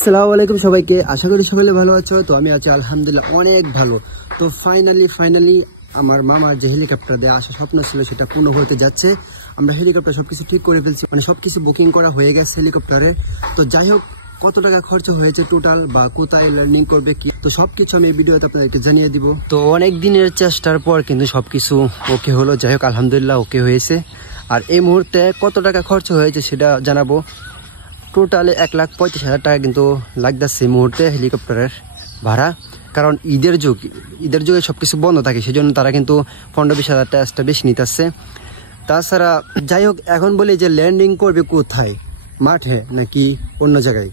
আসসালামু আলাইকুম সবাইকে, আশা করি সকলে ভালো আছো। তো আমি আছি আলহামদুলিল্লাহ অনেক ভালো। তো ফাইনালি আমার মামা যে হেলিকপ্টার দিয়ে আসা স্বপ্ন ছিল সেটা পূর্ণ হতে যাচ্ছে। আমরা হেলিকপ্টার সবকিছু ঠিক করে ফেলছি, মানে সবকিছু বুকিং করা হয়ে গেছে হেলিকপ্টারে। তো যাই হোক, কত টাকা খরচা হয়েছে টোটাল বা কোথায় ল্যান্ডিং করবে কি, তো সবকিছু আমি এই ভিডিওতে আপনাদেরকে জানিয়ে দিব। তো অনেক দিনের চেষ্টার পর কিন্তু সবকিছু ওকে হলো। যাই হোক, আলহামদুলিল্লাহ ওকে হয়েছে। আর এই মুহূর্তে কত টাকা খরচা হয়েছে সেটা জানাবো। টোটালে 1,35,000 টাকা কিন্তু লাগতেছে এই মুহূর্তে হেলিকপ্টারের ভাড়া। কারণ ঈদের যুগে সবকিছু বন্ধ থাকে, সেজন্য তারা কিন্তু 15-20,000 টাকা বেশি নিতেছে। তাছাড়া যাই হোক, এখন বলি যে ল্যান্ডিং করবে কোথায়, মাঠে নাকি অন্য জায়গায়।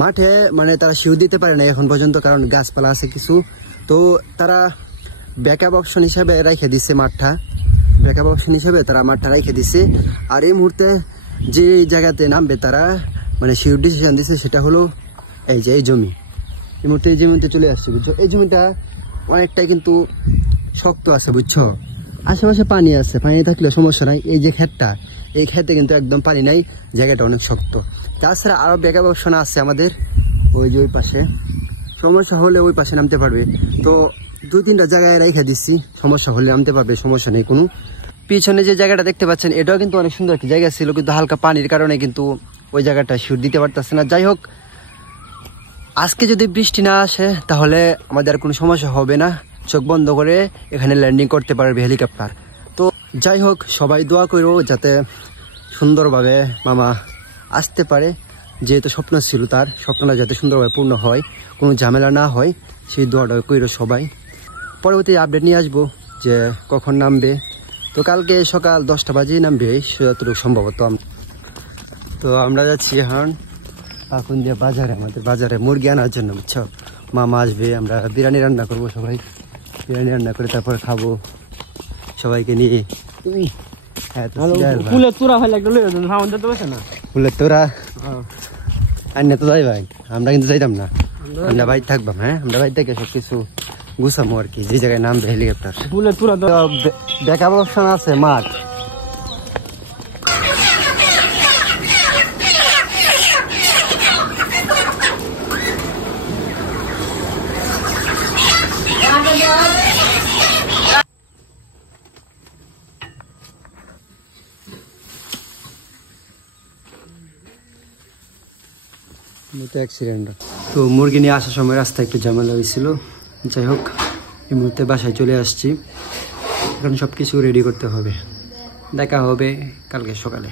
মাঠে মানে তারা শিউ দিতে পারে না এখন পর্যন্ত, কারণ গাছপালা আছে কিছু। তো তারা ব্যাকআপ অপশন হিসাবে রেখে দিচ্ছে মাঠটা, তারা মাঠটা রেখে দিচ্ছে। আর এই মুহূর্তে যে জায়গাতে নামবে তারা মানে শিওর ডিসিশন দিচ্ছে, সেটা হলো এই যে এই জমি। এই মুহূর্তে এই জমিতে চলে আসছে, বুঝছো। এই জমিটা অনেকটাই কিন্তু শক্ত আছে, বুঝছো। আশেপাশে পানি আছে, পানি থাকলে সমস্যা নাই। এই যে ক্ষেতটা, এই ক্ষেতে কিন্তু একদম পানি নাই, জায়গাটা অনেক শক্ত। তাছাড়া আরো ব্যাকআপ অপশন আছে আমাদের, ওই যে ওই পাশে। সমস্যা হলে ওই পাশে নামতে পারবে। তো 2-3টা জায়গায় রেখে দিচ্ছি, সমস্যা হলে নামতে পারবে, সমস্যা নেই কোনো। পিছনে যে জায়গাটা দেখতে পাচ্ছেন এটাও কিন্তু অনেক সুন্দর একটি জায়গা ছিল, কিন্তু হালকা পানির কারণে কিন্তু ওই জায়গাটা শুট দিতে পারতেছে না। যাই হোক, আজকে যদি বৃষ্টি না আসে তাহলে আমাদের আর কোনো সমস্যা হবে না, চোখ বন্ধ করে এখানে ল্যান্ডিং করতে পারবে হেলিকপ্টার। তো যাই হোক, সবাই দোয়া করো যাতে সুন্দরভাবে মামা আসতে পারে, যেহেতু স্বপ্ন ছিল তার, স্বপ্নটা যাতে সুন্দরভাবে পূর্ণ হয়, কোনো ঝামেলা না হয়, সেই দোয়াটা করো সবাই। পরবর্তী আপডেট নিয়ে আসবো যে কখন নামবে। তো কালকে সকাল 10টা বাজে নামবে যতটুকু সম্ভবত। তো আমরা যাচ্ছি এখন এখন দিয়ে বাজারে, আমাদের বাজারে মুরগি আনার জন্য, বুঝছো। মামা আসবে, আমরা বিরিয়ানি রান্না করবো, সবাই বিরিয়ানি রান্না করে তারপরে খাবো সবাইকে নিয়ে। ফুলের তোরা আন্য তো যাই ভাই, আমরা কিন্তু যাইতাম না, আমরা বাইর থাকবাম। হ্যাঁ, আমরা বাইর থেকে সবকিছু গুছামো আর কি, যে জায়গায় নামবে হেলিকপ্টার। ফুলের তোরা ব্যাকআপ অপশন আছে মাঠ। অ্যাক্সিডেন্ট। তো মুরগি নিয়ে আসার সময় রাস্তায় একটু ঝামেলা হয়েছিল। যাই হোক, এই মুহূর্তে বাসায় চলে আসছি, এখন সব কিছু রেডি করতে হবে। দেখা হবে কালকে সকালে।